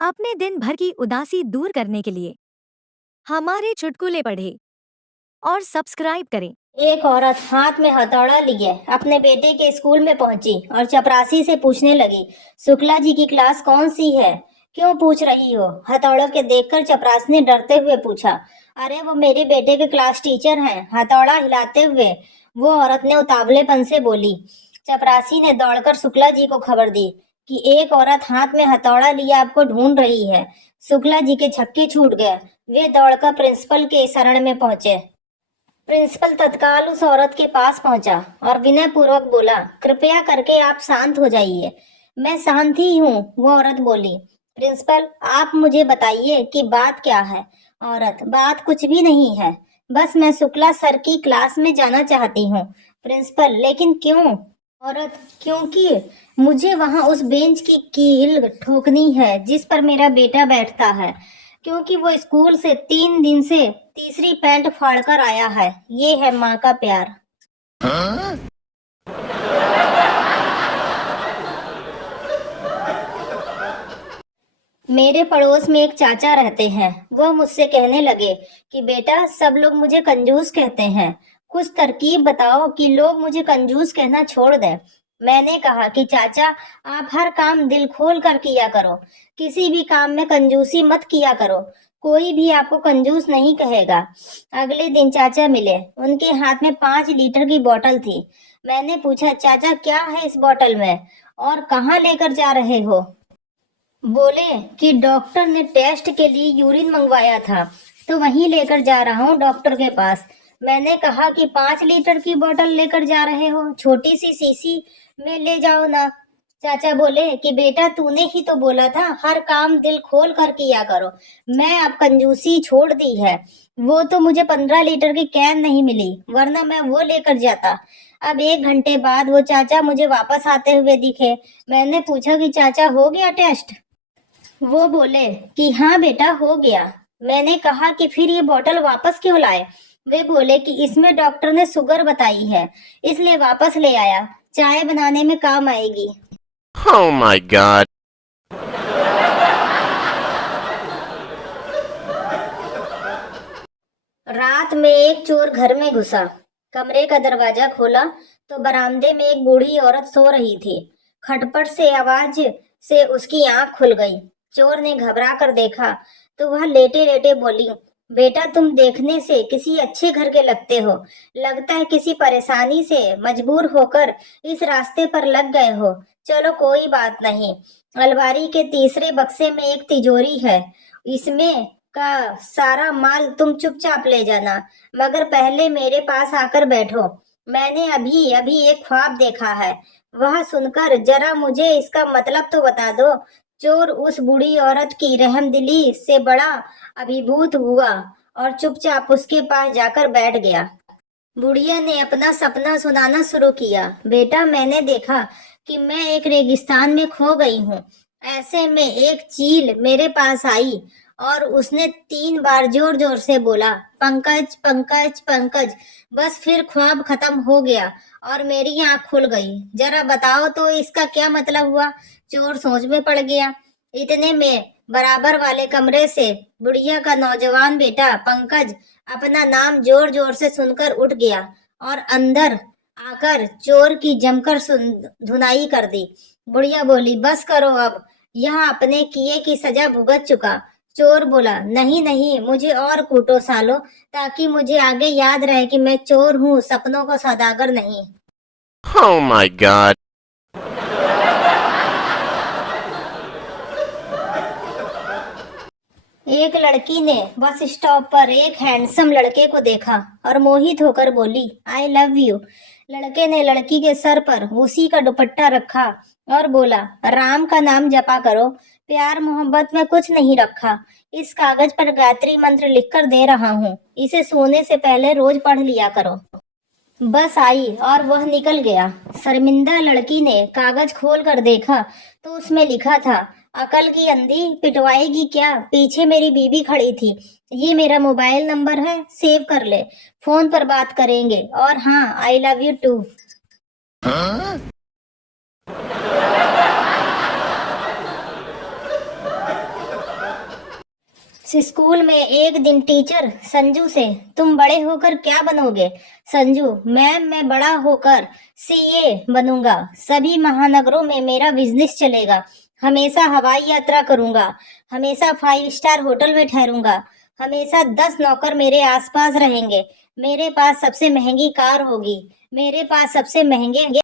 अपने दिन भर की उदासी दूर करने के लिए हमारे चुटकुले पढ़ें और सब्सक्राइब करें। एक औरत हाथ में हथौड़ा लिए अपने बेटे के स्कूल में पहुंची और चपरासी से पूछने लगी, शुक्ला जी की क्लास कौन सी है? क्यों पूछ रही हो? हथौड़ा के देखकर चपरासी ने डरते हुए पूछा। अरे वो मेरे बेटे के क्लास टीचर हैं, हथौड़ा हिलाते हुए वो औरत ने उतावलेपन से बोली। चपरासी ने दौड़कर शुक्ला जी को खबर दी कि एक औरत हाथ में हथौड़ा लिए आपको ढूंढ रही है। शुक्ला जी के छक्के छूट गए। वे दौड़कर प्रिंसिपल के शरण में पहुंचे। प्रिंसिपल तत्काल उस औरत के पास पहुंचा और विनय पूर्वक बोला, कृपया करके आप शांत हो जाइए। मैं शांत ही हूँ, वो औरत बोली। प्रिंसिपल, आप मुझे बताइए कि बात क्या है? औरत, बात कुछ भी नहीं है, बस मैं शुक्ला सर की क्लास में जाना चाहती हूँ। प्रिंसिपल, लेकिन क्यों? औरत, क्योंकि मुझे वहां उस बेंच की कील ठोकनी है जिस पर मेरा बेटा बैठता है, क्योंकि वो स्कूल से 3 दिन से तीसरी पैंट फाड़कर आया है। ये है माँ का प्यार। मेरे पड़ोस में एक चाचा रहते हैं। वह मुझसे कहने लगे कि बेटा, सब लोग मुझे कंजूस कहते हैं, कुछ तरकीब बताओ कि लोग मुझे कंजूस कहना छोड़ दें। मैंने कहा कि चाचा, आप हर काम दिल खोल कर किया करो, किसी भी काम में कंजूसी मत किया करो, कोई भी आपको कंजूस नहीं कहेगा। अगले दिन चाचा मिले। उनके हाथ में 5 लीटर की बोतल थी। मैंने पूछा, चाचा क्या है इस बोतल में और कहाँ लेकर जा रहे हो? बोले कि डॉक्टर ने टेस्ट के लिए यूरिन मंगवाया था, तो वहीं लेकर जा रहा हूँ डॉक्टर के पास। मैंने कहा कि 5 लीटर की बोतल लेकर जा रहे हो, छोटी सी शीशी में ले जाओ ना। चाचा बोले कि बेटा, तूने ही तो बोला था हर काम दिल खोल कर किया करो। मैं अब कंजूसी छोड़ दी है। वो तो मुझे 15 लीटर की कैन नहीं मिली, वरना मैं वो लेकर जाता। अब 1 घंटे बाद वो चाचा मुझे वापस आते हुए दिखे। मैंने पूछा कि चाचा, हो गया टेस्ट? वो बोले कि हाँ बेटा, हो गया। मैंने कहा कि फिर ये बोतल वापस क्यों लाए? वे बोले कि इसमें डॉक्टर ने शुगर बताई है, इसलिए वापस ले आया, चाय बनाने में काम आएगी। Oh my god. रात में एक चोर घर में घुसा। कमरे का दरवाजा खोला तो बरामदे में एक बूढ़ी औरत सो रही थी। खटपट से आवाज से उसकी आंख खुल गई। चोर ने घबरा कर देखा तो वह लेटे लेटे बोली, बेटा, तुम देखने से किसी अच्छे घर के लगते हो। लगता है किसी परेशानी से मजबूर होकर इस रास्ते पर लग गए हो। चलो कोई बात नहीं। अलमारी के तीसरे बक्से में एक तिजोरी है, इसमें का सारा माल तुम चुपचाप ले जाना, मगर पहले मेरे पास आकर बैठो। मैंने अभी अभी एक ख्वाब देखा है। वह सुनकर जरा मुझे इसका मतलब तो बता दो। चोर उस बूढ़ी औरत की रहमदिली से बड़ा अभिभूत हुआ और चुपचाप उसके पास जाकर बैठ गया। बुढ़िया ने अपना सपना सुनाना शुरू किया। बेटा, मैंने देखा कि मैं एक रेगिस्तान में खो गई हूँ। ऐसे में एक चील मेरे पास आई और उसने 3 बार जोर जोर से बोला, पंकज पंकज पंकज। बस फिर ख्वाब खत्म हो गया और मेरी आंख खुल गई। जरा बताओ तो इसका क्या मतलब हुआ? चोर सोच में पड़ गया। इतने में बराबर वाले कमरे से बुढ़िया का नौजवान बेटा पंकज अपना नाम जोर जोर से सुनकर उठ गया और अंदर आकर चोर की जमकर धुनाई कर दी। बुढ़िया बोली, बस करो अब, यह अपने किए की सजा भुगत चुका। चोर बोला, नहीं नहीं, मुझे और कूटो सालो, ताकि मुझे आगे याद रहे कि मैं चोर हूँ, सपनों का सौदागर नहीं। Oh my god. एक लड़की ने बस स्टॉप पर एक हैंडसम लड़के को देखा और मोहित होकर बोली, आई लव यू। लड़के ने लड़की के सर पर उसी का दुपट्टा रखा और बोला, राम का नाम जपा करो, प्यार मोहब्बत में कुछ नहीं रखा। इस कागज पर गायत्री मंत्र लिखकर दे रहा हूँ, इसे सोने से पहले रोज पढ़ लिया करो। बस आई और वह निकल गया। शर्मिंदा लड़की ने कागज खोल कर देखा तो उसमें लिखा था, अकल की अंधी, पिटवाएगी क्या, पीछे मेरी बीबी खड़ी थी। ये मेरा मोबाइल नंबर है, सेव कर ले, फोन पर बात करेंगे, और हाँ, I love you too. School में एक दिन टीचर संजू से, तुम बड़े होकर क्या बनोगे? संजू, मैम मैं बड़ा होकर सीए बनूंगा। सभी महानगरों में मेरा बिजनेस चलेगा। हमेशा हवाई यात्रा करूंगा। हमेशा 5 स्टार होटल में ठहरूंगा। हमेशा 10 नौकर मेरे आसपास रहेंगे। मेरे पास सबसे महंगी कार होगी। मेरे पास सबसे महंगे।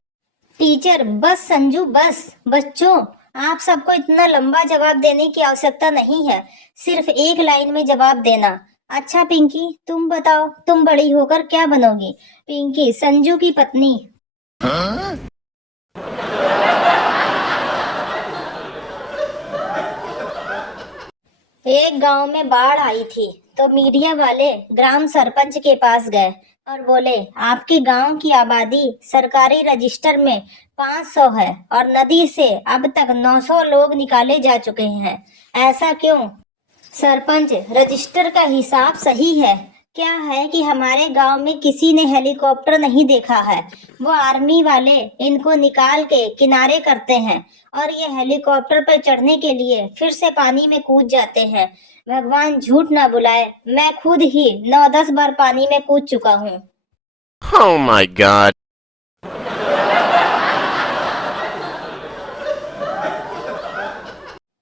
टीचर, बस संजू बस। बच्चों, आप सबको इतना लंबा जवाब देने की आवश्यकता नहीं है। सिर्फ एक लाइन में जवाब देना। अच्छा पिंकी, तुम बताओ, तुम बड़ी होकर क्या बनोगी? पिंकी, संजू की पत्नी। एक गांव में बाढ़ आई थी तो मीडिया वाले ग्राम सरपंच के पास गए और बोले, आपके गांव की आबादी सरकारी रजिस्टर में 500 है और नदी से अब तक 900 लोग निकाले जा चुके हैं। ऐसा क्यों? सरपंच, रजिस्टर का हिसाब सही है। क्या है कि हमारे गांव में किसी ने हेलीकॉप्टर नहीं देखा है। वो आर्मी वाले इनको निकाल के किनारे करते हैं और ये हेलीकॉप्टर पर चढ़ने के लिए फिर से पानी में कूद जाते हैं। भगवान झूठ ना बुलाए, मैं खुद ही 9-10 बार पानी में कूद चुका हूँ। Oh my god.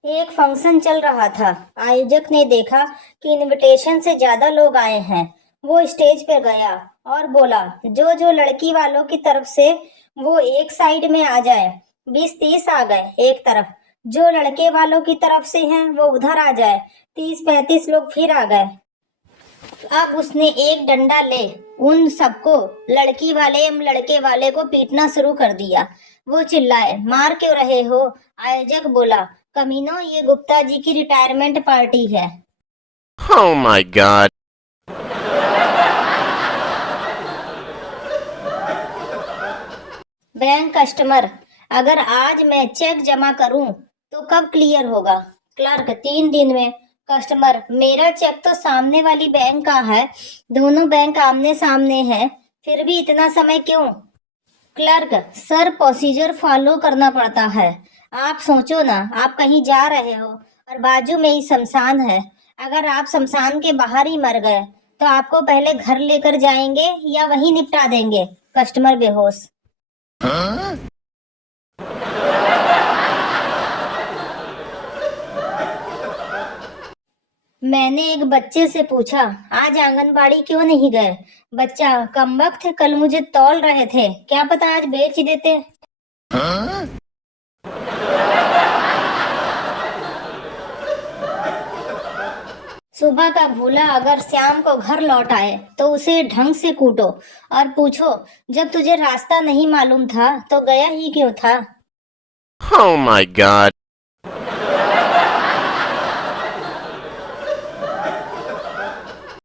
एक फंक्शन चल रहा था। आयोजक ने देखा कि इनविटेशन से ज्यादा लोग आए हैं। वो स्टेज पे गया और बोला, जो जो लड़की वालों की तरफ से वो एक साइड में आ जाए। 20-30 आ गए एक तरफ। जो लड़के वालों की तरफ से हैं वो उधर आ जाए। 30-35 लोग फिर आ गए। अब उसने एक डंडा ले उन सबको, लड़की वाले एवं लड़के वाले को पीटना शुरू कर दिया। वो चिल्लाए, मार क्यों रहे हो? आयोजक बोला, कमीनों, ये गुप्ता जी की रिटायरमेंट पार्टी है। Oh my god. Bank customer, अगर आज मैं चेक जमा करूं तो कब क्लियर होगा? क्लर्क, 3 दिन में। कस्टमर, मेरा चेक तो सामने वाली बैंक का है। दोनों बैंक आमने सामने हैं, फिर भी इतना समय क्यों? क्लर्क, सर प्रोसीजर फॉलो करना पड़ता है। आप सोचो ना, आप कहीं जा रहे हो और बाजू में ही शमशान है। अगर आप शमशान के बाहर ही मर गए तो आपको पहले घर लेकर जाएंगे या वहीं निपटा देंगे? कस्टमर बेहोश। मैंने एक बच्चे से पूछा, आज आंगनबाड़ी क्यों नहीं गए? बच्चा, कमबख्त, कल मुझे तौल रहे थे, क्या पता आज बेच देते। सुबह का भूला अगर शाम को घर लौट आए तो उसे ढंग से कूटो और पूछो, जब तुझे रास्ता नहीं मालूम था तो गया ही क्यों था? Oh my god.